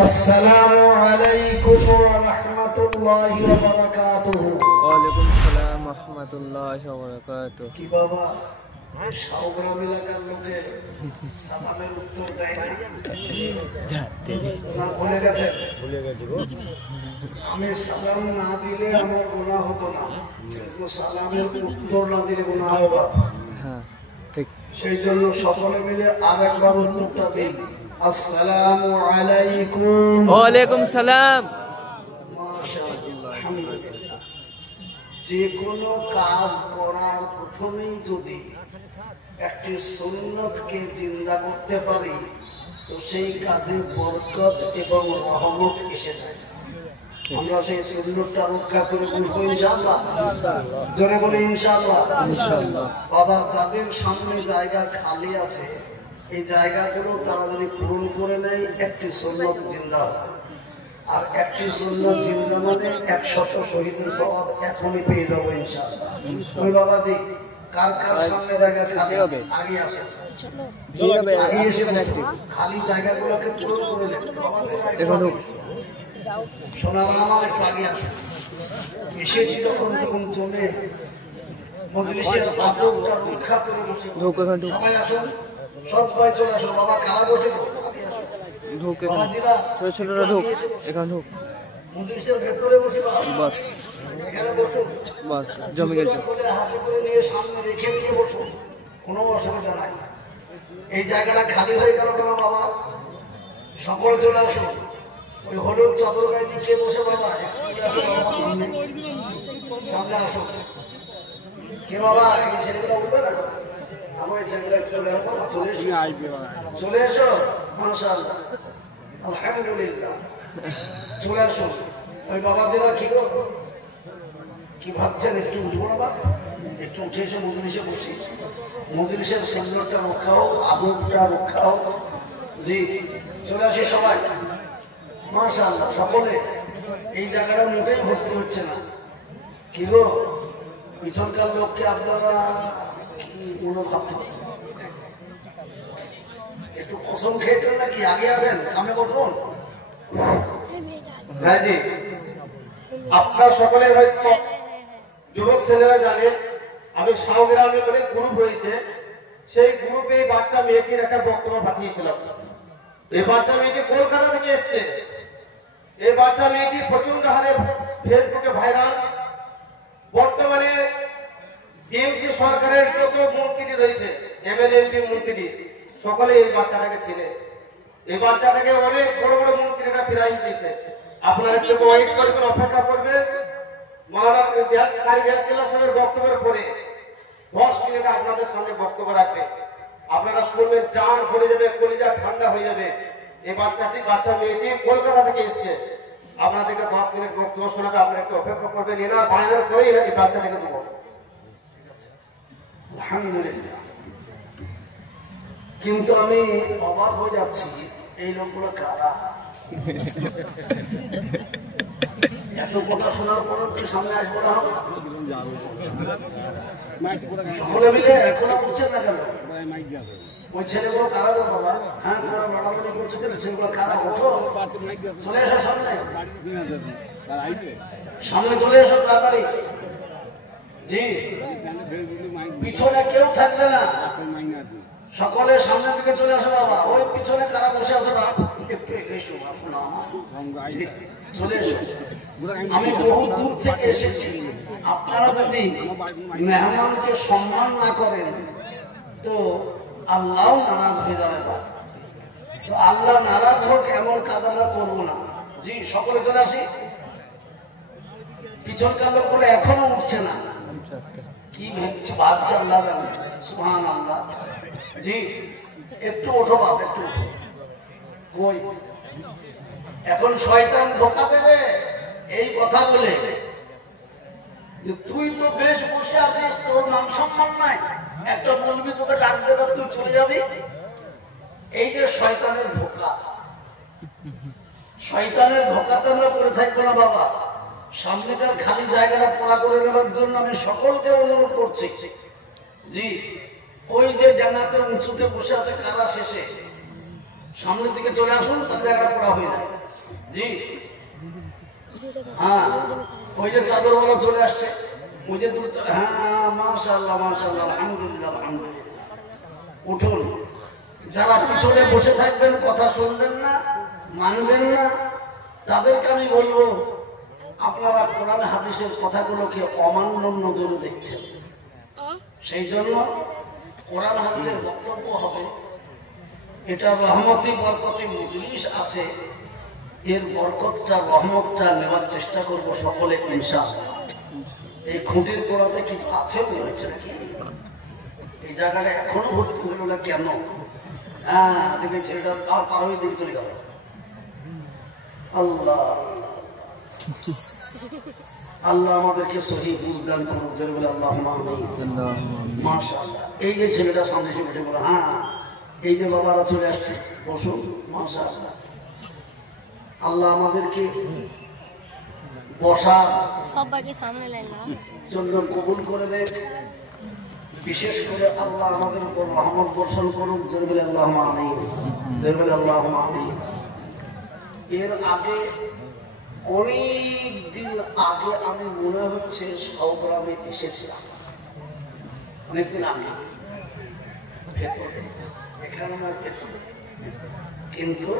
আসসালামু আলাইকুম ওয়া রাহমাতুল্লাহি ওয়া বারাকাতুহু। ওয়ালাইকুম আসসালাম ওয়া রাহমাতুল্লাহি ওয়া বারাকাতুহু। কি বাবা, শাওগ্রাম এলাকার লোকে সালামের উত্তর দেয় না? না, ভুলে গেছে? আমি সালাম না দিলে আমার গুনাহ হতো না, কিন্তু সালামের উত্তর না দিলে গুনাহ হবে। হ্যাঁ, ঠিক। সেই জন্য সকলে মিলে আরেকবার উত্তরটা দিই। আসসালামু আলাইকুম। ওয়ালাইকুম সালাম। যে কোনো কাজ করার প্রথমেই যদি একটি সুন্নতকে জিন্দা করতে পারি, তো সেই কাজে বরকত এবং রহমত এসে যায়। আমরা সেই সুন্নতটা রক্ষা করে বুঝবো ইনশাআল্লাহ। জোরে বলে ইনশাআল্লাহ। বাবা, যাদের সামনে জায়গা খালি আছে, এই জায়গাগুলো তারা যদি পূরণ করে নেয়, একটি সুন্নত জিন্দা হবে। আর একটি সুন্নত জিন্দা মানে 100 শহীদের সওয়াব এখনই পেয়ে যাবো ইনশাআল্লাহ। ওই বাবাজি, কার কার সামনে জায়গা খালি হবে আগে আসে, আগে এসে খালি জায়গাগুলোকে পূরণ করে দেন। সোনারা আমার একটু আগে আসে, এসেছি যখন তখন চলে মজলিসের আদবটা রক্ষা করে বসে। সবাই আসুন, সবাই চলে আসুন। বাবা কারা বসে ঢুক, ছোট ছোটরা ঢুক, এখানে ঢুক। মজলিসের ভেতরে বসে বাস, এখানে বসুন। বাস জমে গেছে। হাতে করে নিয়ে সামনে রেখে দিয়ে বসুন, কোনো অসুবিধা নাই। এই জায়গাটা খালি হয়ে গেল কেন বাবা? সকলে চলে আসুন। ওই হলুদ চাদর গায়ে দিকে বসে বাবা সামনে আসুন। কে বাবা, এই ছেলেগুলো উঠবে না? আমার এই ছেলেগুলো চলে এসো। মাশাআল্লাহ, আলহামদুলিল্লাহ, চলে আসুন। ওই বাবাদেরা কি ভাবছেন? একটু উঠবো না বাবা, একটু উঠে এসে মজলিসে বসি। মজলিসের সুন্নতটা রক্ষা হোক, আদবটা রক্ষা হোক। জি, চলে আসি সবাই। মাশাআল্লাহ, সকলে। এই জায়গাটা মোটেই ভর্তি হচ্ছে না। কি গো, পিছনকার লোককে আপনারা কি মনোভাব করছেন? একটু কসম খেয়েছেন নাকি? আগে আসেন, সামনে বসুন। হ্যাঁ জি, আপনারা সকলে হয়তো যুবক ছেলেরা জানেন, আমি শাওগ্রামে অনেক গ্রুপ রয়েছে, সেই গ্রুপে বাচ্চা মেয়েটির একটা বক্তব্য পাঠিয়েছিলাম। এই বাচ্চা মেয়েটি কলকাতা থেকে এসছে। এই বাচ্চা মেয়েটি প্রচন্ড হারে ফেসবুকে ভাইরাল। বর্তমানে টিএমসি সরকারের যত মন্ত্রী রয়েছে, এমএলএ এমপি মন্ত্রী, সকলে এই বাচ্চাটাকে চিনে। এই বাচ্চাটাকে অনেক বড় বড় মন্ত্রীরা প্রাইজ দিতে। আপনারা একটু ওয়েট করবেন, অপেক্ষা করবেন। মাওলানা বক্তব্যের পরে 10 মিনিট আপনাদের সামনে বক্তব্য রাখবে। আপনারা শুনবেন, জান ভরে যাবে, কলিজা ঠান্ডা হয়ে যাবে। এই বাচ্চা মেয়েটি কলকাতা থেকে এসছে। আপনাদেরকে 10 মিনিট বক্তব্য শোনাবে, আপনারা একটু অপেক্ষা করবেন। এনার বায়নার পরেই এই বাচ্চাটাকে দেবো। আলহামদুলিল্লাহ। কিন্তু আমি অবাক হয়ে যাচ্ছি, এই লোকগুলো কারা? এত কথা শোনার পর কি সামনে আসবো না? সকলে মিলে এখনো উঠছেন না কেন? ওই ছেলেগুলো কারা গো বাবা? হ্যাঁ, তারা লড়ালড়ি করছে, ছেলেগুলো কারা? ওঠো, চলে এসো সামনে, সামনে চলে এসো তাড়াতাড়ি। জি, পিছনে কেউ থাকবে না, সকলে সামনের দিকে চলে আসো বাবা। ওই পিছনে কারা বসে আসো না, একটু এগিয়ে এসো, চলে এসো। আমি বহু দূর থেকে এসেছি। আপনারা যদি মেহমানকে সম্মান না করেন, তো আল্লাহ নারাজ হয়ে যাবে। তো আল্লাহ নারাজ হোক এমন কাজ আমরা করবো না। জি, সকলে চলে আসি। পিছনকার লোক করে এখনো উঠছে না, কি ভাবছে আল্লাহ জানে। সুবহানাল্লাহ। জি, একটু ওঠো বাপ, একটু ওঠো। কই এখন শয়তান ধোঁকা দেবে এই কথা বলে যে তুই তো বেশ বসে আছিস, তোর নাম সম্মান নাই, একটা বলবি তোকে ডাক দেবে, তুই চলে যাবি। এই যে শয়তানের ধোঁকা, শয়তানের ধোঁকাতে আমরা করে থাকবো না বাবা। সামনেকার খালি জায়গাটা পোড়া করে দেওয়ার জন্য আমি সকলকে অনুরোধ করছি। জি, ওই যে ডানাতে উঁচুতে বসে আছে কারা, শেষে সামনের দিকে চলে আসুন, তাহলে একটা পোড়া হয়ে যায়। জি হ্যাঁ, ওই যে চাদরওয়ালা চলে আসছে, ওই যে হ্যাঁ মাশাআল্লাহ মাশাআল্লাহ, আলহামদুলিল্লাহ আলহামদুলিল্লাহ। উঠুন, যারা পিছনে বসে থাকবেন, কথা শুনবেন না, মানবেন না, তাদেরকে আমি বলবো আপনারা কোরআন হাদিসের কথাগুলোকে অমান্য নজরে দেখছেন। সেই জন্য কোরআন হাদিসের বক্তব্য হবে, এটা রহমতি বরকতি মজলিস আছে, এর বরকতটা রহমতটা নেওয়ার চেষ্টা করব সকলে ইনশাআল্লাহ। এই খুঁটির গোড়াতে কিছু আছে বলেছে নাকি? এই জায়গাটা এখনো ভর্তি হইল না কেন? হ্যাঁ দেখেন ছেলেটা আর পার হয়ে দিকে চলে গেল। আল্লাহ আল্লাহ আমাদেরকে সহি বুঝদান করুক, যেন বলে আল্লাহ মাশাআল্লাহ। এই যে ছেলেটা সামনে এসে বসে বলে হ্যাঁ এই যে বাবারা চলে আসছে, বসুন মাশাআল্লাহ। আল্লাহ আমাদেরকে বসা জন্য কবুল করে দেয়, বিশেষ করে আল্লাহ আমাদের উপর রহমত বর্ষণ করুক, যেন বলে আল্লাহ আমিন, যেন বলে আল্লাহ আমিন। এর আগে অনেক দিন আগে আমি মনে হচ্ছে সৌগ্রামে এসেছিলাম, অনেকদিন আগে ভেতরে, এখানে না ভেতরে, কিন্তু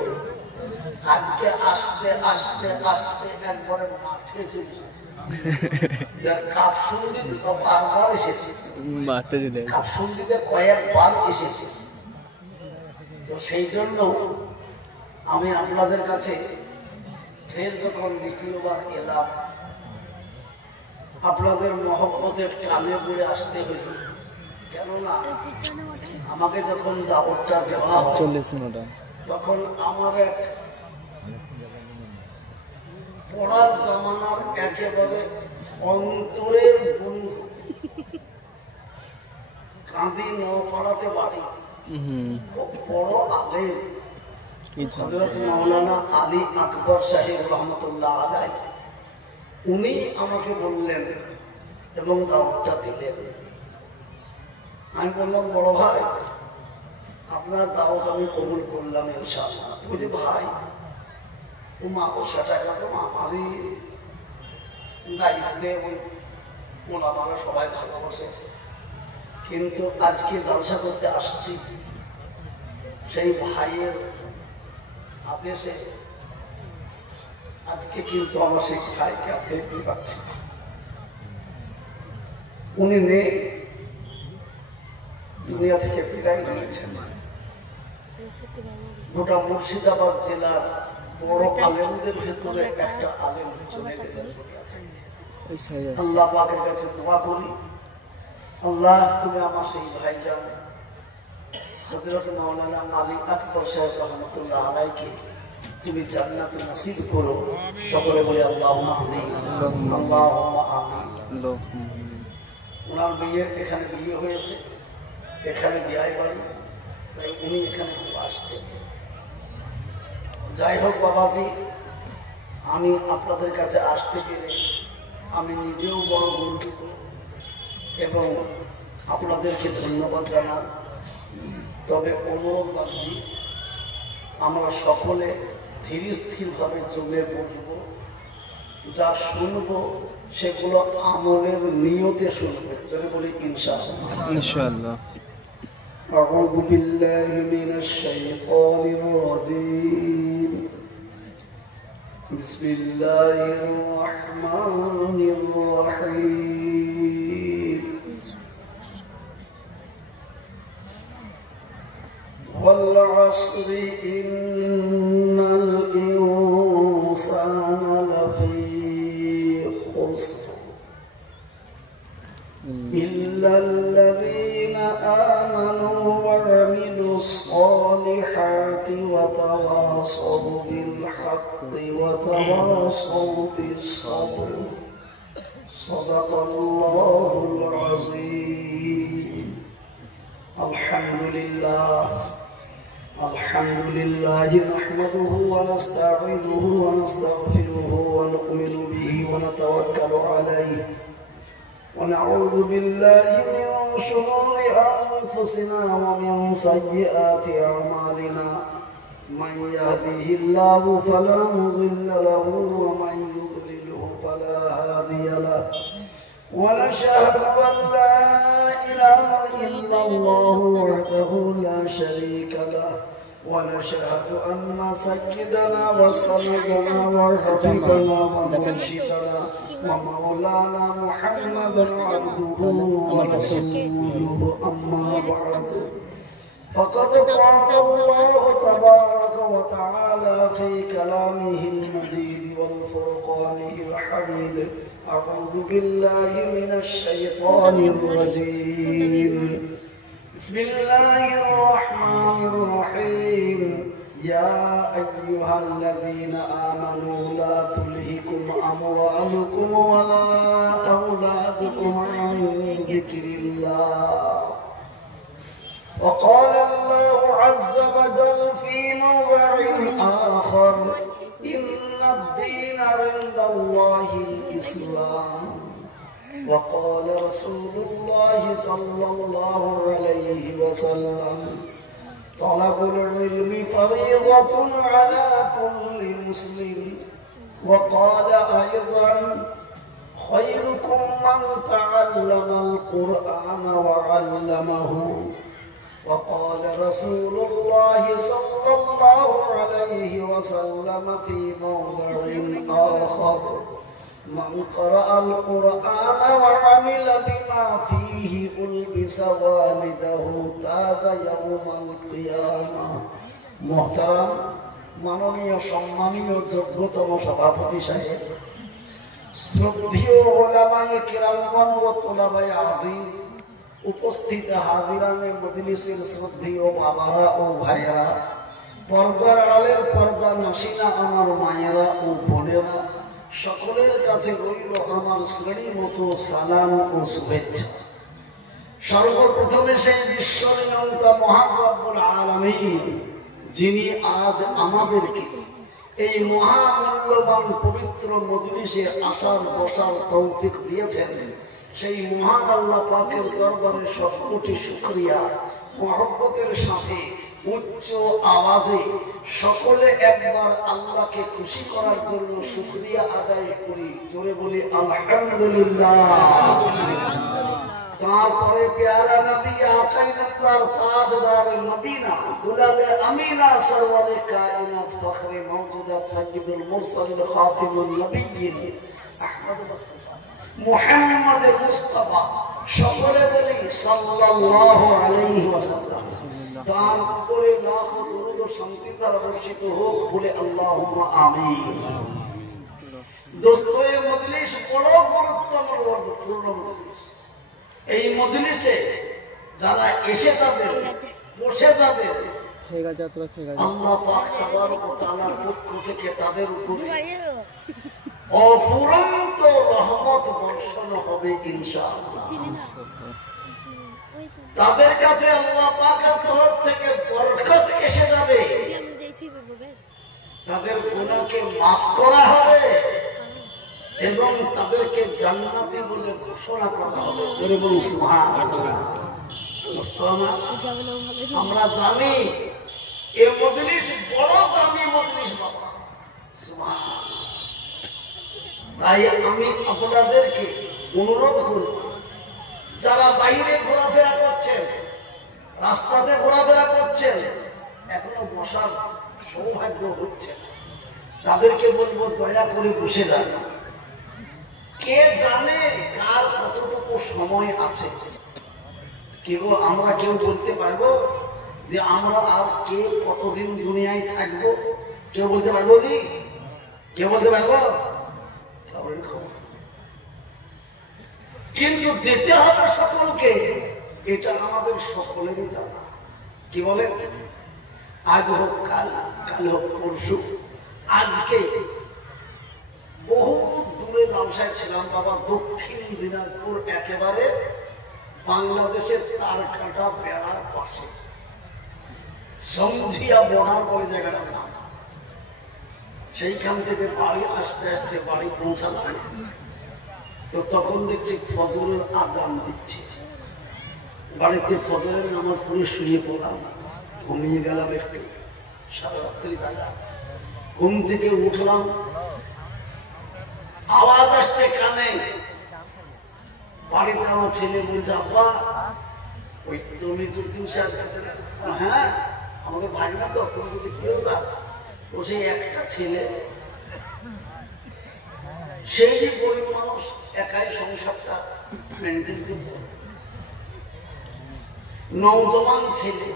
আজকে আসতে আসতে আসতে একবারে মাঠে চলে এসেছে। কাপসুন্দিতে বারবার এসেছে, কাপসুন্দিতে কয়েকবার এসেছে। তো সেই জন্য আমি আপনাদের কাছে ফের যখন দ্বিতীয়বার এলাম, আপনাদের মহব্বতের টানে পড়ে আসতে হইল। কেননা আমাকে যখন দাওয়াতটা দেওয়া হয় তখন আমার এক পড়ার জামানার একেবারে অন্তরের বন্ধু, কাঁদি নপাড়াতে বাড়ি, খুব বড় আলেম হযরত মাওলানা আলী আকবর সাহেব রহমতুল্লাহ আলাইহি, উনি আমাকে বললেন এবং দাওয়াতটা দিলেন। আমি বললাম বড় ভাই আপনার দাওয়াত আমি কবুল করলাম ইনশাআল্লাহ। বলি ভাই ও মাকড়সাটা এরকম আমারই দায়িত্বে, ওই ওলামারা সবাই ভালোবাসে, কিন্তু আজকে জলসা করতে আসছি সেই ভাইয়ের আদেশে, আজকে কিন্তু আমার সেই ভাইকে দেখতে পাচ্ছি, উনি নেই, দুনিয়া থেকে বিদায় নিয়েছেন। গোটা মুর্শিদাবাদ জেলার বড় আলেমদের ভেতরে একটা আলেম চলে গেলেন। আল্লাহ পাকের কাছে দোয়া করি, আল্লাহ তুমি আমার সেই ভাইজান হযরত মাওলানা আলী আকবর সাহেব রহমতুল্লাহ আলাইহিকে তুমি জান্নাতে নসিব করো। সকলে বলি আল্লাহুম্মা আমিন, আল্লাহুম্মা আমিন। ওনার মেয়ের এখানে বিয়ে হয়েছে, এখানে বিয়ে বাড়ি, তাই উনি এখানে আসতেন। যাই হোক বাবাজি, আমি আপনাদের কাছে আসতে পেরে আমি নিজেও বড় গর্বিত এবং আপনাদেরকে ধন্যবাদ জানাই। তবে অনুরোধ রাখছি, আমরা সকলে ধীর স্থিরভাবে জমে বসব, যা শুনব সেগুলো আমলের নিয়তে শুনব, যেন বলি ইনশাআল্লাহ ইনশাআল্লাহ। أعوذ بالله من الشيطان الرجيم. بسم الله الرحمن الرحيم. والعصر إن الإنسان لفي خسر إلا الذين آمنوا وعملوا الصالحات وتواصوا بالحق وتواصوا بالصبر. صدق الله العظيم. الحمد لله نحمده ونستعينه ونستغفره ونؤمن به ونتوكل عليه ونعوذ بالله من شرور أنفسنا ومن سيئات أعمالنا. من يهده الله فلا مضل له ومن يضلله فلا هادي له ونشهد أن لا إله إلا الله وحده لا شريك له ونشهد أن سيدنا وسندنا وحبيبنا ومرشدنا ومولانا محمدا عبده ورسوله أما بعد فقد قال الله تبارك وتعالى في كلامه المجيد والفرقانه الحميد أعوذ بالله من الشيطان الرجيم بسم الله الرحمن الرحيم يا أيها الذين آمنوا لا تلهكم أموالكم ولا أولادكم عن ذكر الله وقال الله عز وجل في موضع آخر إن الدين عند الله الإسلام وقال رسول الله صلى الله عليه وسلم طلب العلم فريضة على كل مسلم وقال أيضا خيركم من تعلم القرآن وعلمه وقال رسول الله صلى الله عليه وسلم في موضع آخر من قرأ القرآن وعمل بما فيه ألبس والده تاج يوم القيامة محترم মাননীয় সম্মানীয় যোগ্যতম সভাপতি সাহেব, শ্রদ্ধেয় উলামায়ে কিরামগণ ও তোলাবায়ে আজিজ, উপস্থিত হাজিরানে মজলিসের শ্রদ্ধেয় বাবারা ও ভাইয়েরা, পর্দার আড়ালের পর্দা নাসিনা আমার মায়েরা ও বোনেরা, সকলের কাছে রইল আমার শ্রেণীর মতো সালাম ও শুভেচ্ছা। সর্বপ্রথমে সেই বিশ্বনিয়ন্তা মহান রব্বুল আলামিন যিনি আজ আমাদেরকে এই মহামূল্যবান পবিত্র মজলিসে আসার বসার তৌফিক দিয়েছেন, সেই মহান আল্লাহ পাকের দরবারে শত কোটি শুকরিয়া। মহব্বতের সাথে উচ্চ আওয়াজে সকলে একবার আল্লাহকে খুশি করার জন্য শুকরিয়া আদায় করি, জোরে বলি আলহামদুলিল্লাহ। তারপরে প্যারা নবী আকাই নাম্বার তাজদার মদিনা দুলালে আমিনা সরওয়ারে কায়নাত ফখরে মওজুদাত সাইয়্যিদুল মুরসালিন খাতিমুন নবিয়্যিন আহমদ মুহাম্মদ মুস্তাফা, সকলে বলি সাল্লাল্লাহু আলাইহি ওয়াসাল্লাম। তার উপরে লাখ দরুদ ও শান্তি তার বর্ষিত হোক, বলে আল্লাহুম্মা আমিন। দোস্তয়ে মজলিস বড় গুরুত্বপূর্ণ মজলিস। এই মজলিসে যারা এসে যাবে, বসে যাবে, আল্লাহ পাক তাবারক ওয়া তাআলার পক্ষ থেকে তাদের উপরে অপুরন্ত রহমত বর্ষণ হবে ইনশাআল্লাহ। তাদের কাছে আল্লাহ পাকের তরফ থেকে বরকত এসে যাবে, তাদের গুনাহকে মাফ করা হবে এবং তাদেরকে জান্নাতি বলে ঘোষণা করা হবে। জোরে বলুন সুবহানাল্লাহ। আমরা জানি এই মজলিস বড় দামি মজলিস বাবা, সুবহানাল্লাহ। তাই আমি আপনাদেরকে অনুরোধ করব, যারা বাইরে ঘোরাফেরা করছেন, রাস্তাতে ঘোরাফেরা করছেন, এখনো বসার সৌভাগ্য হচ্ছে, তাদেরকে বলবো দয়া করে বসে যান। কে জানে কার কতটুকু সময় আছে? কেউ আমরা কেউ বলতে পারবো যে আমরা আর কে কতদিন দুনিয়ায় থাকবো? কেউ বলতে পারবো? জি, কেউ বলতে পারবো? কিন্তু যেতে হবে সকলকে, এটা আমাদের সকলেরই জানা। কি বলে, আজ হোক কাল, কাল হোক পরশু। আজকে বহু দূরে ব্যবসায় ছিলাম বাবা, দক্ষিণ দিনাজপুর, একেবারে বাংলাদেশের তার কাটা বেড়ার পাশে সমঝিয়া বর্ডার বলে জায়গাটার নাম। সেইখান থেকে বাড়ি আসতে আসতে বাড়ি পৌঁছালাম, তো তখন দেখছি ফজরের আযান দিচ্ছে। বাড়িতে ফজরের নামাজ পড়ে শুয়ে পড়লাম, ঘুমিয়ে গেলাম একটু। সারা রাত্রি জাগা। ঘুম থেকে উঠলাম, আওয়াজ আসছে কানে। বাড়িতে আমার ছেলে বলছে, আব্বা ওই তুমি যুদ্ধ কাছে। হ্যাঁ, আমাদের ভাই না তো, তুমি যদি কেউ দা ও সেই একটা ছেলে, সেই যে গরিব মানুষ একাই সংসারটা মেনটেন করত। নওজওয়ান ছেলে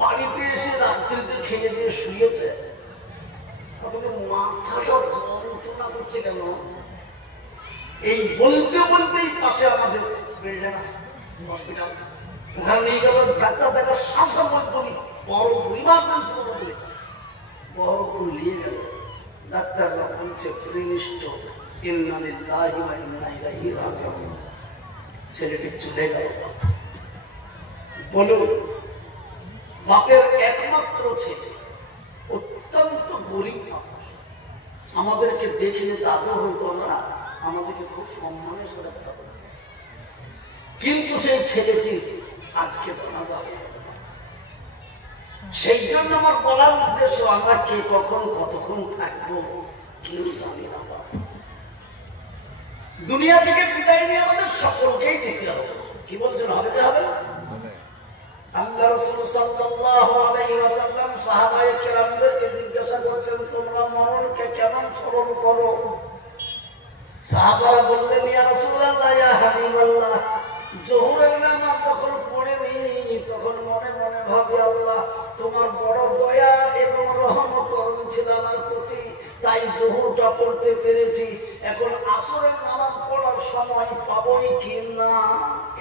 বাড়িতে এসে রাত্রিতে খেয়ে দিয়ে শুয়েছে, মাথাটা যন্ত্রণা করছে কেন? এই বলতে বলতেই পাশে আমাদের বিল্ডিং হসপিটাল, ওখানে নিয়ে গেল ডাক্তার দেখার সাথে বলতো বড় ইমার্জেন্সি বড় করে নিয়ে গেল। ডাক্তাররা বলছে ছেলেটি চলে গেল। বলুন, বাপের একমাত্র ছেলে, অত্যন্ত গরিব মানুষ, আমাদেরকে দেখলে দাদু হতো না, আমাদেরকে খুব সম্মানের সাথে কথা বলতো। কিন্তু সেই ছেলেটি আজকে জানা যাবে। সেই জন্য আমার বলার উদ্দেশ্য, আমরা কে কখন কতক্ষণ থাকবো কেউ জানি না। দুনিয়া থেকে বিদায় নিয়ে আমাদের সকলকেই যেতে হবে। কি বলছেন, হবে না হবে না? আল্লাহ রাসূল সাল্লাল্লাহু আলাইহি ওয়াসাল্লাম সাহাবায়ে কেরামদেরকে জিজ্ঞাসা করছেন, তোমরা মরণকে কেমন স্মরণ করো? সাহাবারা বললেন, ইয়া রাসূলুল্লাহ, ইয়া হাবিবাল্লাহ, জোহরের নামাজ যখন পড়ে নিই তখন মনে মনে ভাবি, আল্লাহ তোমার বড় দয়া এবং রহম করম ছিল আমার প্রতি, তাই জোহরটা পড়তে পেরেছি। এখন আসরের নামাজ পড়ার সময় পাবোই কি না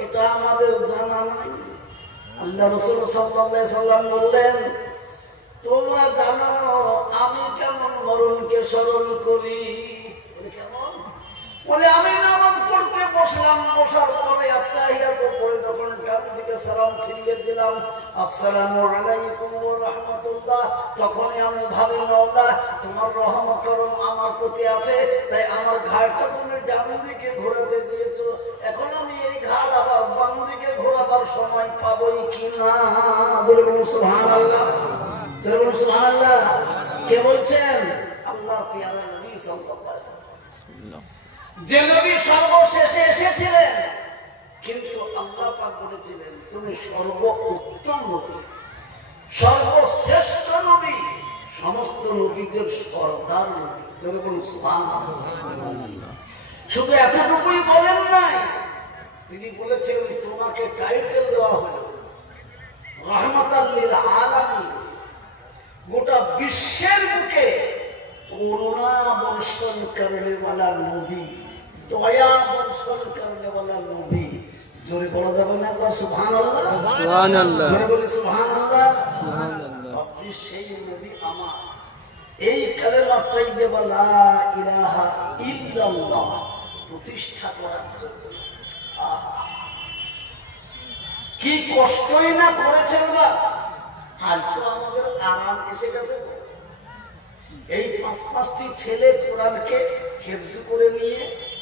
এটা আমাদের জানা নাই। আল্লাহ রাসূল সাল্লাল্লাহু আলাইহি সাল্লাম বললেন, তোমরা জানো আমি কেমন মরণকে স্মরণ করি। কেমন? বলে আমি নামাজ পড়তে বসলাম, বসার পরে আত্তাহিয়াত পড়ে যখন ডান দিকে সালাম ফিরিয়ে দিলাম, আসসালামু আলাইকুম ওয়া রাহমাতুল্লাহ, তখনই আমি ভাবি, মাওলা তোমার রহম করম আমার প্রতি আছে, তাই আমার ঘাড়টা তুমি ডান দিকে ঘোরাতে দিয়েছো। এখন আমি এই ঘাড় আবার বাম দিকে ঘোরাবার সময় পাবোই কি না? জোরে বলুন সুবহানাল্লাহ, জোরে বলুন সুবহানাল্লাহ। কে বলছেন? আল্লাহ পিয়ারা নবী সাল্লাল্লাহু আলাইহি ওয়াসাল্লাম, যে নবী সর্বশেষে এসেছিলেন, কিন্তু আল্লাহ পাক বলেছিলেন তুমি সর্বোত্তম নবী, সর্বশ্রেষ্ঠ নবী, সমস্ত নবীদের সর্দার নবী। জোরে বলুন সুবহানাল্লাহ। শুধু এতটুকুই বলেন নাই, তিনি বলেছেন তোমাকে টাইটেল দেওয়া হলো রাহমাতাল লিল আলামিন, গোটা বিশ্বের বুকে করুণা বর্ষণ করনে वाला নবী, দয়া বর্ষণ করনে वाला নবী। জোরে বলা যাবে না সুবহানাল্লাহ? সুবহানাল্লাহ, জোরে বলি সুবহানাল্লাহ, সুবহানাল্লাহ। আপনি সেই নবী আমার এই কালেমা তাইয়্যিবা লা ইলাহা ইল্লাল্লাহ প্রতিষ্ঠা করার জন্য কি কষ্টই না করেছেন না। আজ তো আমাদের আরাম এসে গেছে। এই পাঁচটি ছেলে কোরআনকে হেফজ করে নিয়ে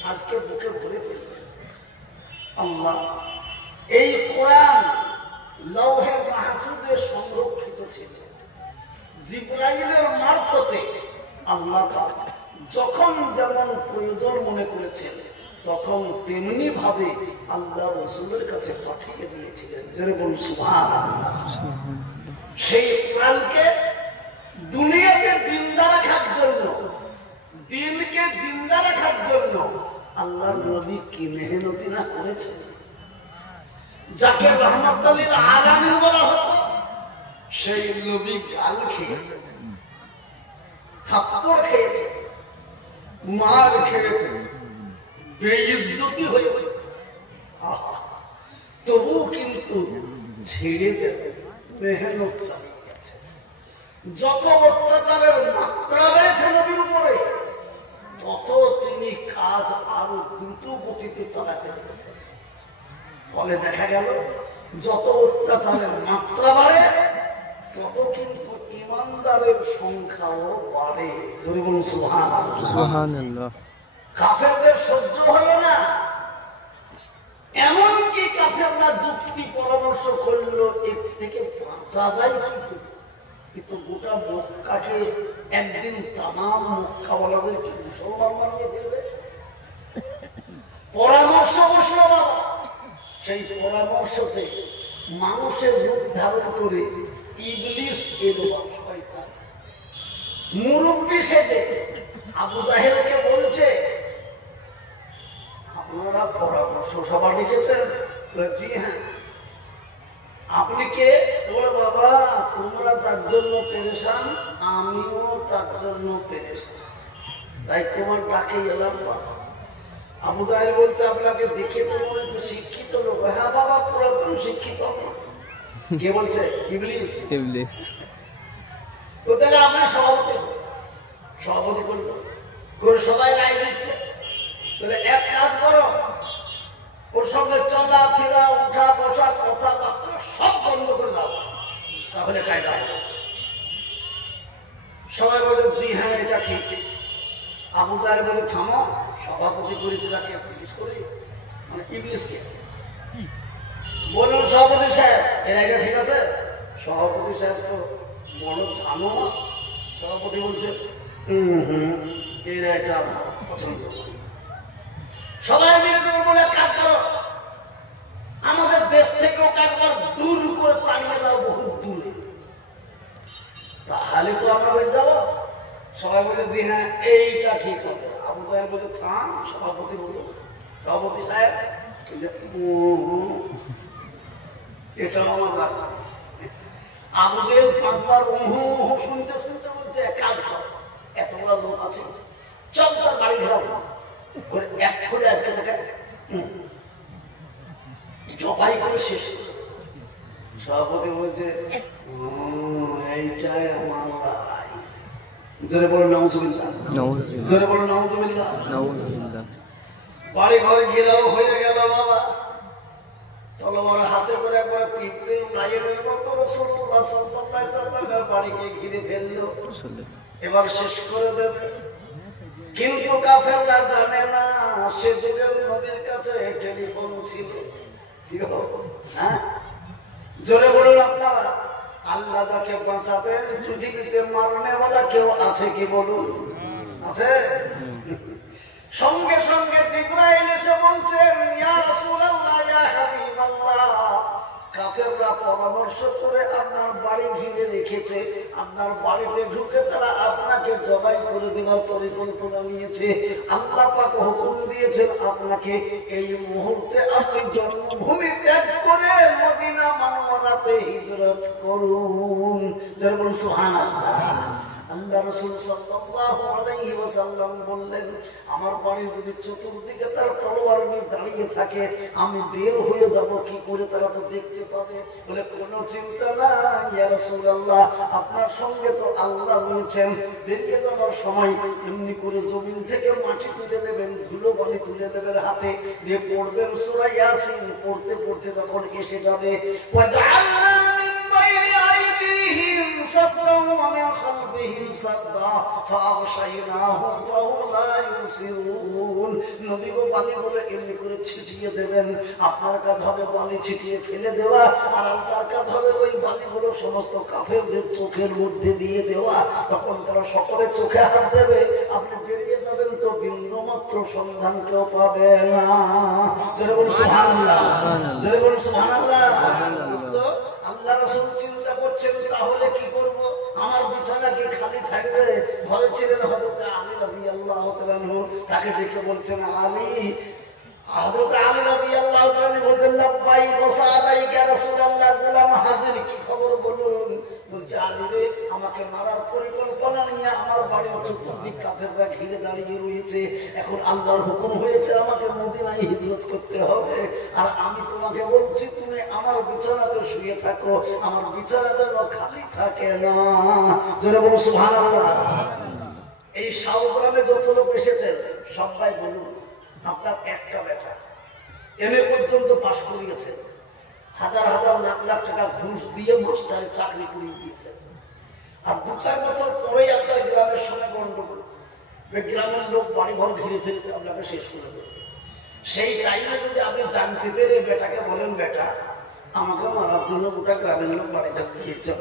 আজকে বুকে ভরে ফেললেন। আল্লাহ, এই কোরআন লৌহে মাহফুজে সংরক্ষিত ছিল, জিবরাইলের মারফতে আল্লাহ যখন যেমন প্রয়োজন মনে করেছেন তখন তেমনি ভাবে আল্লাহ রাসূলের কাছে পাঠিয়ে দিয়েছিলেন। জোরে বলুন সুবহানাল্লাহ। সেই কোরআনকে দুনিয়াকে জিন্দা রাখার জন্য, দিনকে জিন্দা রাখার জন্য আল্লাহ নবী কি মেহনতি না করেছেন। যাকে রাহমাতুল লিল আলামিন বলা হতো, সেই নবী গাল খেয়েছেন, থাপ্পড় খেয়েছেন, মার খেয়েছেন, বেইজ্জতি হয়েছে, তবুও কিন্তু ছেড়ে দেন, মেহনত চালিয়ে গেছে। যত অত্যাচারের মাত্রা বেড়েছে নবীর উপরে, তত তিনি কাজ আরো দ্রুত গতিতে চালাতে পেরেছেন। ফলে দেখা গেল যত অত্যাচারের মাত্রা বাড়ে তত কিন্তু ইমানদারের সংখ্যাও বাড়ে। জোরে বলুন সুবহানাল্লাহ, সুবহানাল্লাহ। কাফেরদের সহ্য হলো না, এমনকি কাফেররা যুক্তি পরামর্শ করলো এর থেকে বাঁচা যায় কি, কিন্তু গোটা মক্কাকে একদিন তামাম মক্কাওয়ালাদেরকে মুসলমান বানিয়ে ফেলবে। পরামর্শ বসলো বাবা, সেই পরামর্শতে মানুষের রূপ ধারণ করে ইবলিস এলো, শয়তান মুরব্বী সেজে আবু জাহেলকে বলছে, আপনারা পরামর্শ সভা ডেকেছেন? জি হ্যাঁ। আপনি কে? বলে বাবা তোমরা তার জন্য পেরেশান, আমিও তার জন্য পেরেশান, তাই তোমার ডাকে এলাম বাবা। আবু জাহেল বলছে আপনাকে দেখে তো মনে তো শিক্ষিত লোক। হ্যাঁ বাবা পুরাতন শিক্ষিত। কে বলছে? ইবলিস। ইবলিস। তো তাহলে আপনি সভাপতি করলো করে সবাই রায় দিচ্ছে, বলে এক কাজ করো, ওর সঙ্গে চলা ফেরা উঠা বসা কথাবার্তা সব বন্ধ করে দাও, তাহলে কায়দা হবে। সবাই বলে জি হ্যাঁ এটা ঠিক। আবু জাহেল বলে থামো, সভাপতি করেছে তাকে পুলিশ করি, মানে ইবলিসকে। বলুন সভাপতি সাহেব এর এটা ঠিক আছে? সভাপতি সাহেব তো বড় জানো না। সভাপতি বলছে এরা এটা পছন্দ। সবাই মিলে তুমি বলে কাজ করো, আমাদের দেশ থেকে ওটা একবার দূর করে তাড়িয়ে দাও, বহুত দূরে, তাহলে তো আমরা হয়ে যাবো। সবাই বলে দি হ্যাঁ এইটা ঠিক হবে। আবু জাহেল বলে থাম, সভাপতি বলল সভাপতি সাহেব এটা আমার লাগবে। আবু জাহেল পাঁচবার শুনতে শুনতে বলছে কাজ কর, এতগুলো লোক আছে, চল তার বাড়ি ঘেরাবো করে এক করে আজকে থেকে জবাই করে শেষ করছে। সভাপতি বলছে এইটাই আমার ভাই। জোরে বলো নাউজুবিল্লাহ, জোরে বলো নাউজুবিল্লাহ। বাড়ি ঘর ঘেরাও হয়ে গেল বাবা, তলোয়ার হাতে করে একবার পিঁপড়ের লাইনের মতো রাসূলুল্লাহ সাল্লাল্লাহু আলাইহি ওয়াসাল্লামের বাড়িকে ঘিরে ফেললো, এবার শেষ করে দেবে। কিন্তু কাফেররা জানে না সে যুগের নবীর কাছে টেলিফোন ছিল। হ্যাঁ জোরে বলুন আপনারা, আল্লাহ যাকে বাঁচাবেন পৃথিবীতে মারনেওয়ালা কেউ আছে কি বলুন? আছে? সঙ্গে সঙ্গে জিবরাইল এসে বলছেন ইয়া রাসূলুল্লাহ ইয়া হাবিবাল্লাহ, কাফেররা পরামর্শ করে আপনার বাড়ি ঘিরে রেখেছে, আপনার বাড়িতে ঢুকে তারা আপনাকে জবাই করে দেওয়ার পরিকল্পনা নিয়েছে। আল্লাহ পাক হুকুম দিয়েছেন আপনাকে এই মুহূর্তে আপনি জন্মভূমি ত্যাগ করে মদিনা মুনাওয়ারাতে হিজরত করুন। যেমন সুবহানাল্লাহ। আল্লাহ রাসূল সাল্লাল্লাহু আলাইহি ওয়াসাল্লাম বললেন আমার বাড়ি যদি চতুর্দিকে তার তলোয়ার নিয়ে দাঁড়িয়ে থাকে আমি বের হয়ে যাব কি করে, তারা তো দেখতে পাবে। বলে কোনো চিন্তা নাই ইয়া রাসূলুল্লাহ, আপনার সঙ্গে তো আল্লাহ রয়েছেন, বেরিয়ে যাওয়ার সময় এমনি করে জমিন থেকে মাটি তুলে নেবেন, ধুলো বালি তুলে নেবেন, হাতে দিয়ে পড়বেন সূরা ইয়াসিন, পড়তে পড়তে যখন এসে যাবে ওয়াজআলনা মিন বাইনি আইদিহিম সাদদান ওয়া মিন খালফিহিম সাদদা ফাআগশায়নাহুম ফাহুম লা ইউসিরুন। নবী গো বালিগুলো এমনি করে ছিটিয়ে দেবেন, আপনার কাজ হবে বালি ছিটিয়ে ফেলে দেওয়া, আর আল্লাহর কাজ হবে ওই বালিগুলো সমস্ত কাফেরদের চোখের মধ্যে দিয়ে দেওয়া। তখন তারা সকলে চোখে হাত দেবে, আপনি বেরিয়ে যাবেন তো বিন্দু মাত্র সন্ধান কেউ পাবে না। যেটা বলুন সুবহানাল্লাহ, যেটা বলুন সুবহানাল্লাহ। আল্লাহ রাসূল চিন্তা করছেন তাহলে কি করব, আমার বিছানা কি খালি থাকবে? ঘরে ছিলেন হযরত আলী রাদিয়াল্লাহু তাআলা আনহু, তাকে ডেকে বলছেন আলী, হযরত আলী রাদিয়াল্লাহু তাআলা আনহু বললেন লাব্বাইক ওয়া সাআলাইকা ইয়া রাসূলুল্লাহ, গোলাম হাজির, কি খবর বলুন? বলছে আলী রে, আমাকে মারার পরিকল্পনা নিয়ে আমার বাড়ির চতুর্দিক কাফেররা ঘিরে দাঁড়িয়ে রয়েছে, এখন আল্লাহর হুকুম হয়েছে আমাকে মদিনায় হিজরত করতে হবে, আর আমি তোমাকে বলছি তুমি আমার বিছানাতে শুয়ে থাকো, আমার বিছানা যেন খালি থাকে না। জোরে বলুন সুবহানাল্লাহ। এই শাহগ্রামে যত লোক এসেছে সবাই বলুন আপনার একটা বেটা এমএ পর্যন্ত পাশ করিয়েছে, হাজার হাজার লাখ লাখ টাকা ঘুষ দিয়ে মাস্টারের চাকরি করিয়ে দিয়েছে, আর 2-4 বছর পরেই আপনার গ্রামের সঙ্গে গন্ডগোল, গ্রামের লোক বাড়ি ঘর ঘিরে ফেলেছে, আপনাকে শেষ করে দেবে। সেই টাইমে যদি আপনি জানতে পেরে বেটাকে বলেন বেটা আমাকে মারার জন্য গোটা গ্রামের লোক বাড়িটা গিয়েছে।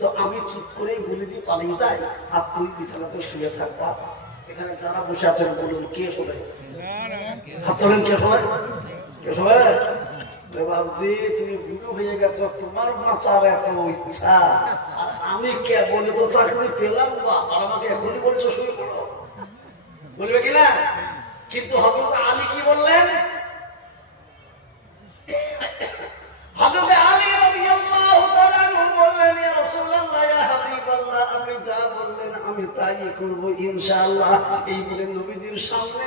তো আমি চুপ করে বলে দিয়ে পালিয়ে যাই, আর তুই বিছানাতে শুয়ে থাকবা। এখানে যারা বসে আছেন বলুন কে শোনে? হাত তোলেন, কে শোনে? কে শোনে? বাবজি তুমি বুড়ো হয়ে গেছো, তোমার বাঁচার এত ইচ্ছা, আর আমি কেবল তো চাকরি পেলাম না, আর আমাকে এখনই বলছো শুয়ে পড়ো, বলবে কিনা? কিন্তু হযরত আলী কি বললেন? হযরত আলী রাদিয়াল্লাহু তাআলা আনহু বললেন, ইয়া রাসূলুল্লাহ, ইয়া হাবিবাল্লাহ, আপনি যা বললেন আমি তাই করব ইনশাআল্লাহ। এই বলে নবীজির সামনে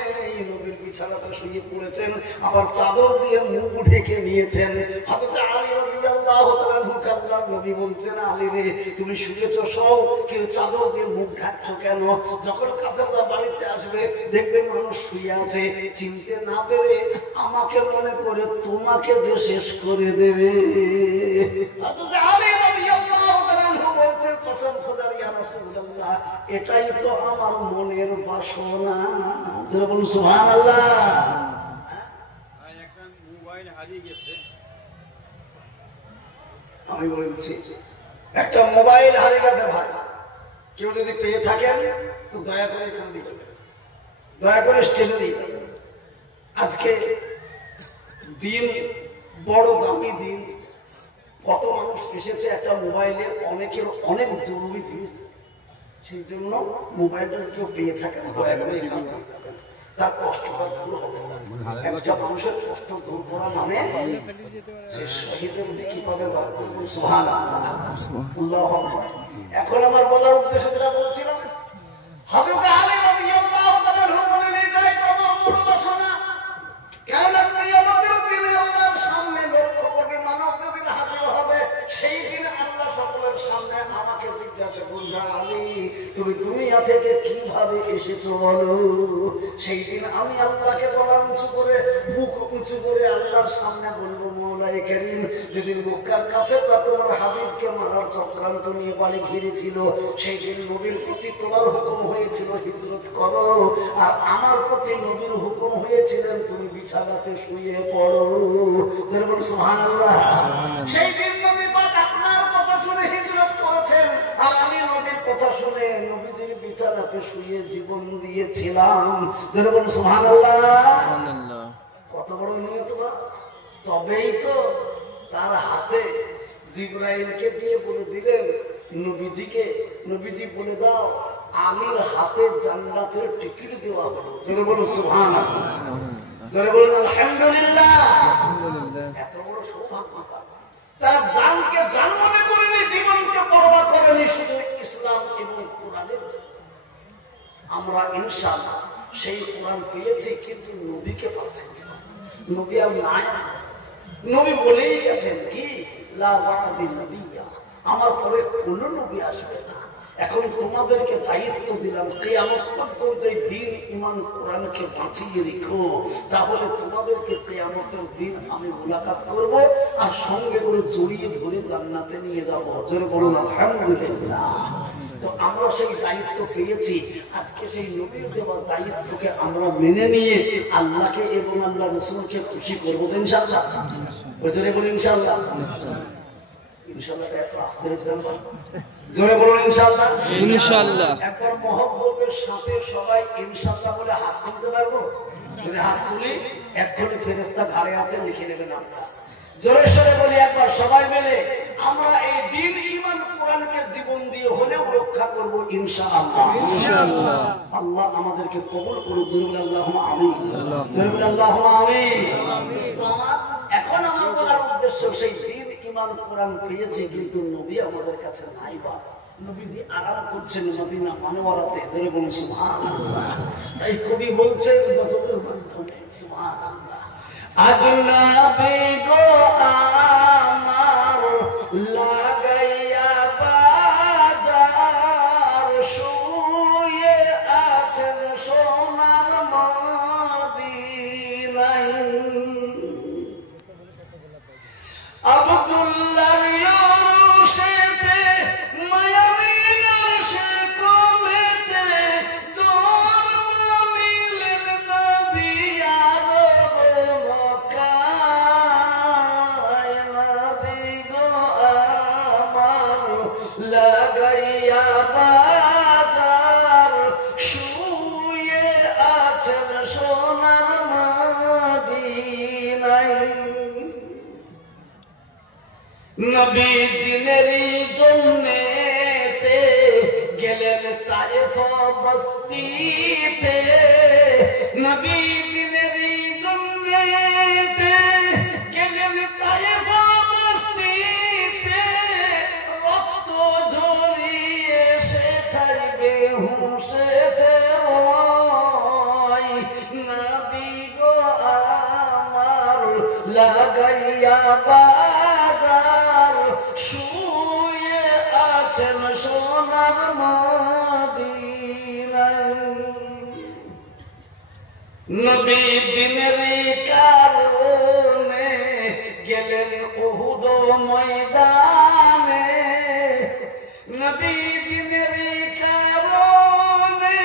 নবীর বিছানাতে শুয়ে পড়েছেন, আবার চাদর দিয়ে মুখ ঢেকে নিয়েছেন। হযরত আলী রাদিয়াল্লাহু তাআলা আনহু আল্লাহ নবী বলছেন, আলী রে তুমি শুয়েছো সব, কেউ চাদর দিয়ে মুখ ঢাকছো কেন? যখন কাফেররা বাড়িতে আসবে দেখবে মানুষ শুয়ে আছে, চিনতে না পেরে আমাকে মনে করে তোমাকে যে শেষ করে দেবে। এটাই তো আমার মনের বাসনা। বলুন সুবহানাল্লাহ। আমি বলছি একটা মোবাইল হারিয়ে গেছে ভাই, কেউ যদি পেয়ে থাকেন তো দয়া করে এখানে দিয়ে যাবেন, দয়া করে স্টেজে দিয়ে যাবেন। আজকে দিন বড় দামি দিন, কত মানুষ এসেছে একটা মোবাইলে, অনেকের অনেক জরুরি জিনিস, সেই জন্য মোবাইলটা কেউ পেয়ে থাকেন দয়া করে এখানে দিয়ে যাবেন, তার কষ্টটা দূর হবে। একটা মানুষের কষ্ট দূর করা মানে শহীদের কি পাবে? সুবহানাল্লাহ। এখন আমার বলার উদ্দেশ্য যেটা বলছিলাম, হযরত আলী রাদিয়াল্লাহু তাআলা বলেন এটাই কত বড় বাসনা। কারণ কিয়ামতের দিনে আল্লাহর সামনে লক্ষ কোটি মানব যেদিন হাজির হবে, সেই দিন আল্লাহ সকলের সামনে আমাকে জিজ্ঞাসা করবে, আলী তুমি দুনিয়া থেকে কিভাবে এসেছো বলো? সেই দিন আমি আল্লাহকে গলা উঁচু করে, মুখ উঁচু করে আল্লাহর সামনে বলবো, মওলাই কারীম, যেদিন মক্কার কাফেররা তোমার হাবিবকে মারার চক্রান্ত নিয়ে বাড়ি ঘিরেছিল, সেই দিন নবীর প্রতি তোমার হুকুম হয়েছিল হিজরত করো, আর আমার প্রতি নবীর হুকুম হয়েছিলেন তুমি বিছানাতে শুয়ে পড়ো। সুবহানাল্লাহ। সেই দিন নবী পাক আপনার কথা শুনে হিজরত করেছেন, আর আমি নবীর কথা শুনে নবীজির বিছানাতে শুয়ে জীবন দিয়েছিলাম। সুবহানাল্লাহ। কত বড় নিয়ত বা! তবেই তো তার হাতে জিবরাইলকে দিয়ে বলে দিলেন নবীজিকে, নবীজি বলে দাও আলীর হাতে জান্নাতের টিকিট দেওয়া হলো। জোরে বলুন সুবহানাল্লাহ, জোরে বলুন আলহামদুলিল্লাহ। এত বড় সৌভাগ্য, তার জানকে জান মনে করেনি, জীবনকে বরবাদ করেনি, শুধু ইসলাম এবং কোরআনের জন্য। আমরা ইনশাআল্লাহ সেই কোরআন পেয়েছি, কিন্তু নবীকে পাচ্ছি না। নবী আর নাই, নবী বলেই গেছেন কি লা বা'দি নবিয়্যা, আমার পরে কোন নবী আসবে না। এখন তোমাদেরকে দায়িত্ব দিলাম, কিয়ামত পর্যন্ত এই দ্বীন ঈমান কোরআনকে বাঁচিয়ে রেখো, তাহলে তোমাদেরকে কিয়ামতের দিন আমি মুলাকাত করব, আর সঙ্গে করে জড়িয়ে ধরে জান্নাতে নিয়ে যাব। জোরে বলুন আলহামদুলিল্লাহ। তো আমরা সেই দায়িত্ব পেয়েছি, আজকে সেই নবীর দেওয়া দায়িত্বকে আমরা মেনে নিয়ে আল্লাহকে এবং আল্লাহ রাসূলকে খুশি করব তো ইনশাআল্লাহ। জোরে বলুন ইনশাআল্লাহ। ইনশাআল্লাহ একটু আস্তে বলুন, জোরে বলুন ইনশাআল্লাহ। ইনশাআল্লাহ। একবার মহব্বতের সাথে সবাই ইনশাআল্লাহ বলে হাত তুলতে পারবো? যদি হাত তুলি এক্ষুনি ফেরেশতা ঘাড়ে আছে, লিখে নেবেন আপনারা। জোরে সোরে বলি একবার সবাই মিলে, আমরা এই দ্বীন ঈমান কোরআনকে জীবন দিয়ে হলেও রক্ষা করব ইনশাআল্লাহ। ইনশাআল্লাহ। আল্লাহ আমাদেরকে কবুল করুন। জোরে বলি আল্লাহুম্মা আমিন। জোরে বলি আল্লাহুম্মা আমিন। এখন আমার বলার উদ্দেশ্য, সেই দ্বীন ঈমান কোরআন পেয়েছি, কিন্তু নবী আমাদের কাছে নাই। বা নবীজি আরাম করছেন মদিনা মানওয়ারাতে। জোরে বলুন সুবহানাল্লাহ। তাই কবি বলছেন গজলের মাধ্যমে সুবহানাল্লাহ, আজ নবী গো আমার লাগাইয়া বাজার, শুয়ে আছেন সোনার মদিনায়, আব্দুল্লাহ ইউরুশেতে মায়ামিনার সে কমেতে জন্ম নিলেন নবী আরব মক্কায়। নবী দিনেরই জন্যেতে গেলেন তায়েফ বস্তিতে, নবী দিনেরই জন্যেতে গেলেন তায়েফ বস্তিতে, রক্ত ঝরিয়ে সেথায় বেহুশেতে রয়, নবী গো আমার লাগাইয়া বাজার শুয়ে আছেন সোনার মদিনায়। নবী দিনের কারণে গেলেন উহুদ ময়দানে, নবী দিনের কারণে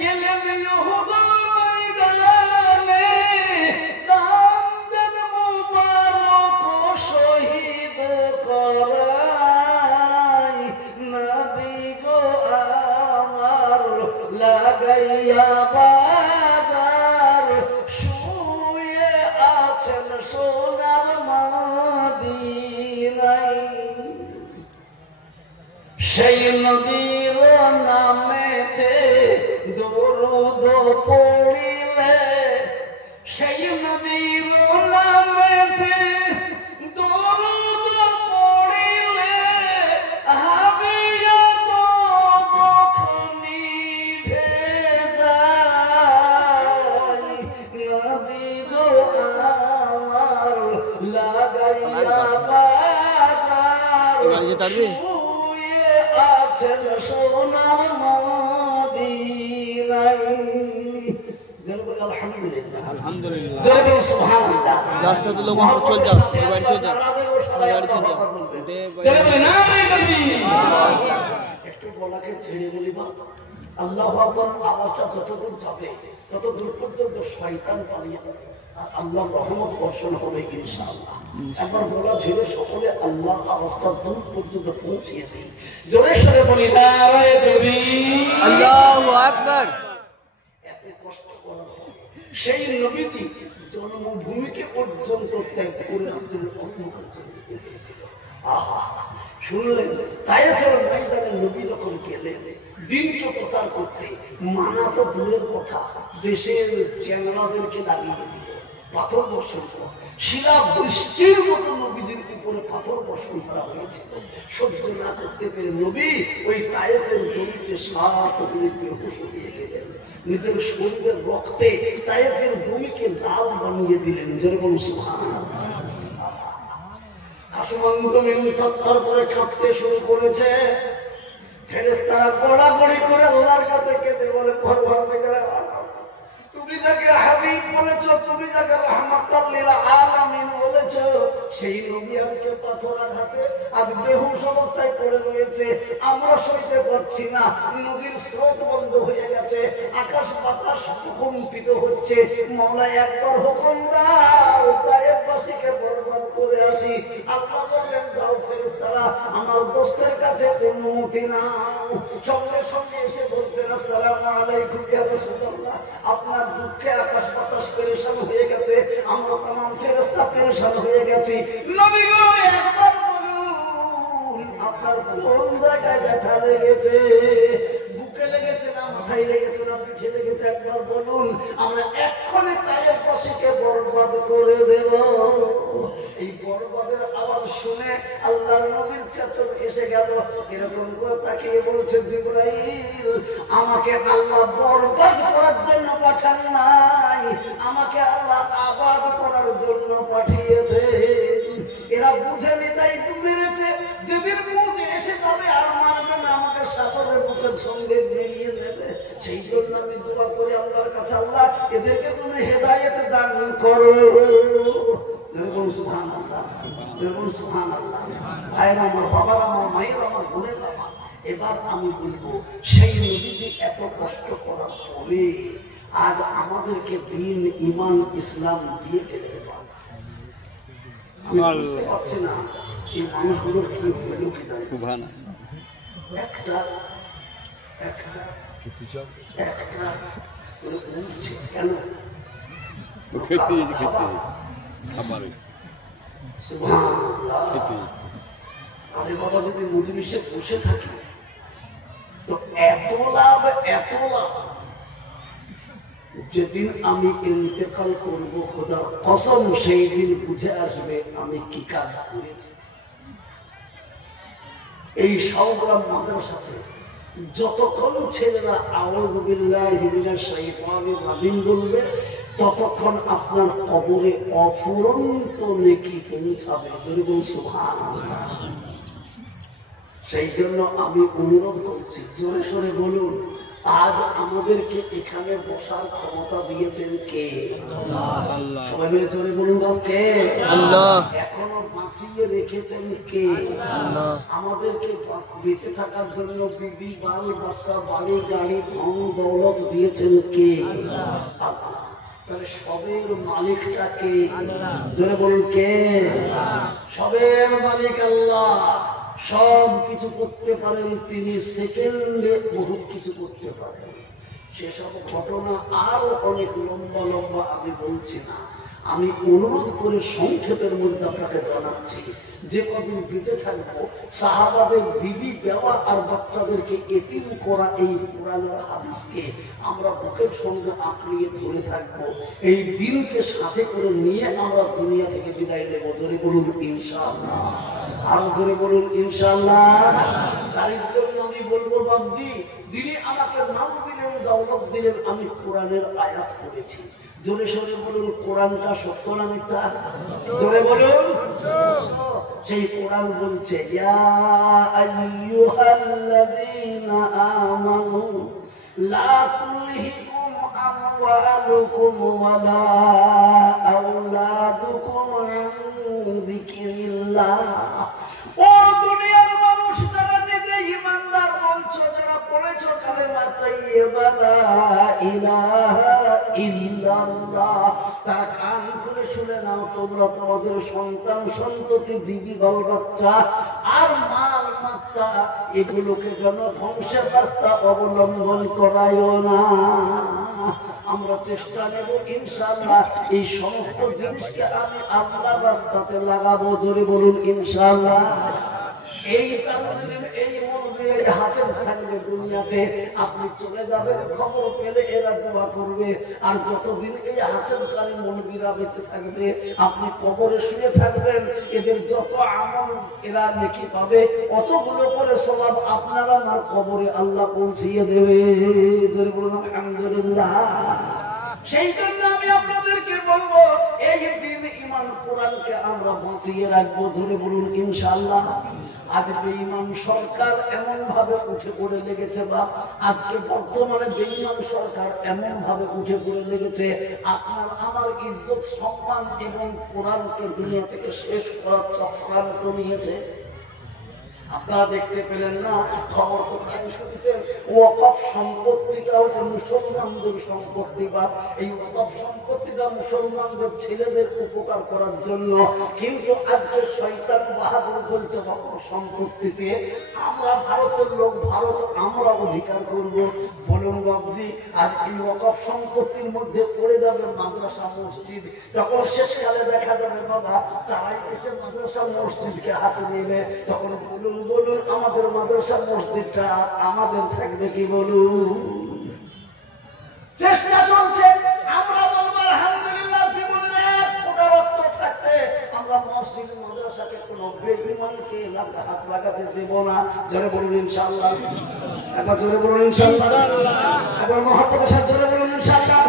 গেলেন উহুদ ময়দানে, দান মুবারক শহীদ করাই, নবী গো আমার লাগাইয়া বাজার শুয়ে আছেন সোনার মদিনায়। সেই নবীর নামেতে দরুদ পড়িলে, সেই নবীর নামেতে দরুদ পড়িলে, হাবিয়া তো যখনি ভেদাই, নবী গো আমার লাগাইয়া বাজার শুয়ে আছেন সোনার মদিনায়। আলহামদুলিল্লাহ, আলহামদুলিল্লাহ, রাস্তাতে লোক চল যাও, বাড়ি চল যাও, গাড়ি চল যাও, একটু গলাকে ছেড়ে দিলি বা আল্লাহু আকবার আওয়াজটা যতদূর যাবে ততদূর পর্যন্ত শয়তান পালিয়ে যাবে, আর আল্লাহর রহমত বর্ষণ হবে ইনশাআল্লাহ। একবার গলা ছেড়ে সকলে আল্লাহ আওয়াজটা দূর পর্যন্ত পৌঁছিয়ে দিই, জোরে সরে বলি নারায়ে তাকবীর, আল্লাহু আকবার। এত কষ্ট করার পর সেই নবীজি জন্মভূমিকে পর্যন্ত ত্যাগ করে আমাদের অন্ধকার চলে গিয়েছিল। আহা, শুনলেন তায়েফের ময়দানে নবী যখন গেলেন দিনকে প্রচার করতে, মানা তো দূরের কথা, দেশের চ্যাংড়াদেরকে দাঁড়িয়ে দিল, পাথর বর্ষণ করা, শিলা বৃষ্টির মতো নবীদের উপরে পাথর বর্ষণ করা হয়েছিল। সহ্য না করতে পেরে নবী ওই তায়েফের জমিতে সাত বেহুশ হয়ে গেলেন, নিজের শরীরের রক্তে তায়েফের জমিকে লাল বানিয়ে দিলেন। যেরকম সুবহানাল্লাহ, আসমান জমিন থরথর করে কাঁপতে শুরু করেছে। ফেরেশতারা গোড়াগড়ি করে আল্লাহর কাছে কেঁদে বলে, পরওয়ারদিগার আলম, তুমি যাকে হাবিব বলেছো, তুমি যাকে রাহমাতাল লিল আলামিন বলেছো, সেই নবী আজকে পাথর আঘাতে আজ বেহুশ অবস্থায় পড়ে রয়েছে, আমরা সইতে পারছি না, নদীর স্রোত বন্ধ হয়ে গেছে, আকাশ বাতাস কম্পিত হচ্ছে, মাওলা একবার হুকুম দাও তায়েফবাসীকে বরবাদ করে আসি। আল্লাহ বললেন, যাও ফেরেশতারা আমার দোস্তের কাছে অনুমতি নাও। সঙ্গে সঙ্গে এসে বলছেন, আসসালামু আলাইকুম ইয়া রাসূলুল্লাহ, আপনার দুঃখে আকাশ বাতাস পেরেশান হয়ে গেছে, আমরা तमाम ফেরেশতা পেরেশান হয়ে গেছি, নবী গো একবার বলুন আপনার কোন জায়গায় ব্যথা লেগেছে, বুকে লেগেছে না মাথায় লেগেছে না পিঠে লেগেছে, একবার বলুন, আমরা এক্ষুনি তায়েফবাসীকে বরবাদ করে দেব। এই বরবাদের আওয়াজ শুনে আল্লাহর নবীর চেতন এসে গেল, এরকম করে তাকিয়ে বলছে, জিবরাইল, আমাকে আল্লাহ বরবাদ করার জন্য পাঠান নাই, আমাকে আল্লাহ আবাদ করার জন্য পাঠিয়েছে। এরা বুঝেনি তাই তো মেরেছে, যেদিন বুঝে এসে যাবে আর মারবে না, আমাকে সাগরের বুকের সঙ্গে বেরিয়ে নেবে। সেই জন্য আমি দোয়া করি আল্লাহর কাছে, আল্লাহ এদেরকে তুমি হেদায়েত দান করো। যেরকম সুবহানাল্লাহ, যেরকম সুবহানাল্লাহ। ভাইরা আমার, বাবারা আমার, মায়েরা আমার, বোনেরা আমার, এবার আমি বলবো, সেই নবীজি এত কষ্ট করার পরে আজ আমাদেরকে দিন, ইমান, ইসলাম দিয়ে গেলেন। আমি বুঝতে পারছি না এই মানুষগুলোর কি হইল কি জানি। একটা কেন খেতে আরে বাবা, যদি মজলিসে বসে থাকি তো এত লাভ, এত লাভ। যেদিন আমি ইন্তেকাল করব, খোদার কসম, সেই দিন বুঝে আসবে আমি কি কাজ করেছি। এই শাওগ্রাম মাদ্রাসাতে যতক্ষণ ছেলেরা আউযু বিল্লাহি মিনাশ শাইতানির রাজিম বলবে, ততক্ষণ আপনার কবরে অফুরন্ত নেকি পৌঁছাবে। যদি বলুন সুবহানাল্লাহ। সেই জন্য আমি অনুরোধ করছি, জোরে সোরে বলুন, আজ আমাদেরকে এখানে বসার ক্ষমতা দিয়েছেন কে? আল্লাহ। সবাই মিলে জোরে বলুন, কে? আল্লাহ। এখনো বাঁচিয়ে রেখেছেন কে? আল্লাহ। আমাদেরকে বেঁচে থাকার জন্য বিবি, বাল, বাচ্চা, বাড়ি, গাড়ি, ধন দৌলত দিয়েছেন কে? আল্লাহ। তাহলে সবের মালিকটা কে? জোরে বলুন, কে? সবের মালিক আল্লাহ। সব কিছু করতে পারেন তিনি, সেকেন্ডে বহুত কিছু করতে পারেন। সেসব ঘটনা আরো অনেক লম্বা লম্বা আমি বলছি না, আমি অনুরোধ করে সংক্ষেপের মধ্যে আপনাকে জানাচ্ছি। যে কদিন বেঁচে থাকবো, সাহাবাদের বিবি, বেওয়া আর বাচ্চাদেরকে এতিম করা এই কোরআনের হাদিসকে আমরা বুকের সঙ্গে আঁকড়িয়ে ধরে থাকবো। এই দিনকে সাথে করে নিয়ে আমরা দুনিয়া থেকে বিদায় নেব। জোরে বলুন ইনশাআল্লাহ। আরো জোরে বলুন ইনশাআল্লাহ। তার জন্য আমি বলবো, বাবজি, যিনি আমাকে নাম দিলেন, দৌলত দিলেন, আমি কোরআনের আয়াত পড়েছি। জোরে সোরে বলুন, কোরআনটা সত্য না মিথ্যা? জোরে বলুন। সেই কোরআন বলছে, ইয়া আইয়ুহাল্লাযীনা আমানু লা তুলহিকুম আমওয়ালুকুম ওয়ালা আওলাদুকুম আন যিকরিল্লাহ। ও দুনিয়ার মানুষ, যারা নিজে ঈমানদার বলছো, যারা পড়েছো কালেমা তাইয়্যিবা লা ইলাহা ইল্লাল্লাহ, তারা কান খুলে শুনে নাও, তোমরা তোমাদের সন্তান সন্ততি, বিবি, বাল বাচ্চা আর মাল মাত্তা এগুলোকে যেন ধ্বংসের রাস্তা অবলম্বন করায়ও না। আমরা চেষ্টা নেব ইনশাআল্লাহ এই সমস্ত জিনিসকে আমি আল্লাহর রাস্তাতে লাগাবো। জোরে বলুন ইনশাআল্লাহ। এই কারণে এই মৌলবি হাতে থাকবে দুনিয়াতে, আপনি চলে যাবেন, খবর পেলে এরা দোয়া করবে। আর যতদিন এই হাতের কারণে মৌলবিরা বেঁচে থাকবে, আপনি কবরে শুয়ে থাকবেন, এদের যত আমল এরা নেকি পাবে, অতগুলো করে সওয়াব আপনারা আমার কবরে আল্লাহ পৌঁছিয়ে দেবে। জোরে বলুন আলহামদুলিল্লাহ। সেই জন্য আমি আপনাদেরকে বলবো, এই দিন ঈমান কোরআনকে আমরা বাঁচিয়ে রাখবো। জোরে বলুন ইনশাআল্লাহ। আজ বেঈমান সরকার এমন ভাবে উঠে পড়ে লেগেছে, বা আজকে বর্তমানে বেঈমান সরকার এমন ভাবে উঠে পড়ে লেগেছে, আপনার আমার ইজ্জত, সম্মান এবং কোরআনকে দুনিয়া থেকে শেষ করার চক্রান্ত নিয়েছে। আপনারা দেখতে পেলেন না, খবর তো শুনছেন, ওয়াকফ সম্পত্তিটা হচ্ছে মুসলমানদের সম্পত্তি, বা এই ওয়াকফ সম্পত্তিটা মুসলমানদের ছেলেদের উপকার করার জন্য। কিন্তু আজকে শয়তান বাহাদুর বলছে ওয়াকফ সম্পত্তিতে আমরা ভারতের লোক, ভারত আমরা অধিকার করব। বলুন বাবজি, আজ এই ওয়াকফ সম্পত্তির মধ্যে পড়ে যাবে মাদ্রাসা, মসজিদ। তখন শেষকালে দেখা যাবে বাবা, তারাই এসে মাদ্রাসা মসজিদকে হাতে নেবে। তখন বলুন বলুন, আমাদের মাদ্রাসা মসজিদটা আমাদের থাকবে কি? বলুন। চেষ্টা চলছে, আমরা বলবো আলহামদুলিল্লাহ, জীবনের এক ফোঁটা রক্ত থাকতে আমরা মসজিদ মাদ্রাসাকে কোনো বেঈমানকে হাত লাগাতে দেব না। জোরে বলুন ইনশাআল্লাহ। একবার জোরে বলুন ইনশাআল্লাহ। একবার মহব্বতের সাথে জোরে বলুন ইনশাআল্লাহ।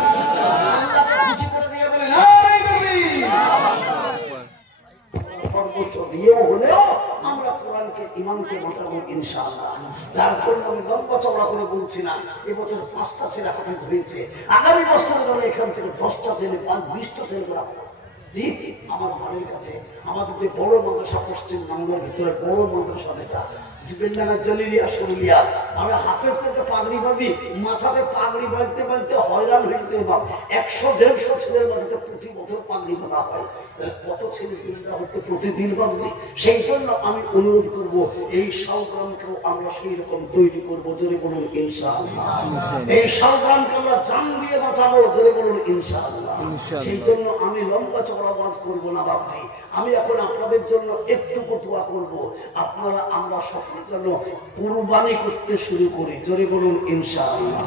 আল্লাহকে খুশি করে দিয়ে বলেন নারে তাকবীর। সর্বোচ্চ দিয়েও হলেও আমরা কোরআনকে, ঈমানকে বাঁচাবো ইনশাআল্লাহ। যার জন্য আমি লম্বা চওড়া করে বলছি না, এবছর 5টা ছেলে হাতে ধরেছে, আগামী বছর ধরে এখান থেকে 10টা ছেলে, 20টা ছেলে করা। আমার বাড়ির কাছে আমাদের যে বড় মাদ্রাসা, পশ্চিম বাংলার ভিতরে বড় মাদ্রাসা যেটা জলিলিয়া সরুলিয়া, আমরা হাতের থেকে পাগড়ি বাঁধি, মাথাতে পাগড়ি বাঁধতে বাঁধতে হয়রান হইতে, 100-150 ছেলের বাড়িতে প্রতি বছর পাগড়ি বাঁধা হয়। কত ছেলে ছেলেরা হচ্ছে প্রতিদিন বাঁধছি। সেই জন্য আমি অনুরোধ করব, এই সংগ্রামকেও আমরা সেই রকম তৈরি করবো। জোরে বলুন ইনশাআল্লাহ। এই সংগ্রামকে আমরা জান দিয়ে বাঁচাবো। জোরে বলুন ইনশাআল্লাহ। সেই জন্য আমি লম্বা চওড়া ওয়াজ করবো না ভাবছি, আমি এখন আপনাদের জন্য একটু দোয়া করবো। আপনারা আমরা সকলে যেন কুরবানি করতে শুরু করি। জোরে বলুন ইনশাআল্লাহ।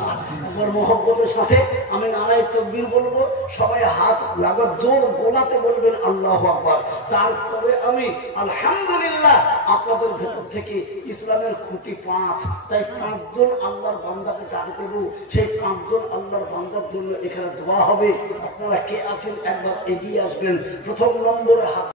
আমার মহব্বতের সাথে আমি নারায়ে তাকবীর বলবো, সবাই হাত লাগা জোর গোলাতে বলবেন আল্লাহু আকবার। তারপরে আমি আলহামদুলিল্লাহ আপনাদের ভেতর থেকে ইসলামের খুঁটি 5, তাই 5 জন আল্লাহর বান্দাকে ডাক দেব। সেই 5 জন আল্লাহর বান্দার জন্য এখানে দোয়া হবে। আপনারা কে আছেন একবার এগিয়ে আসবেন। প্রথম নম্বরে হাত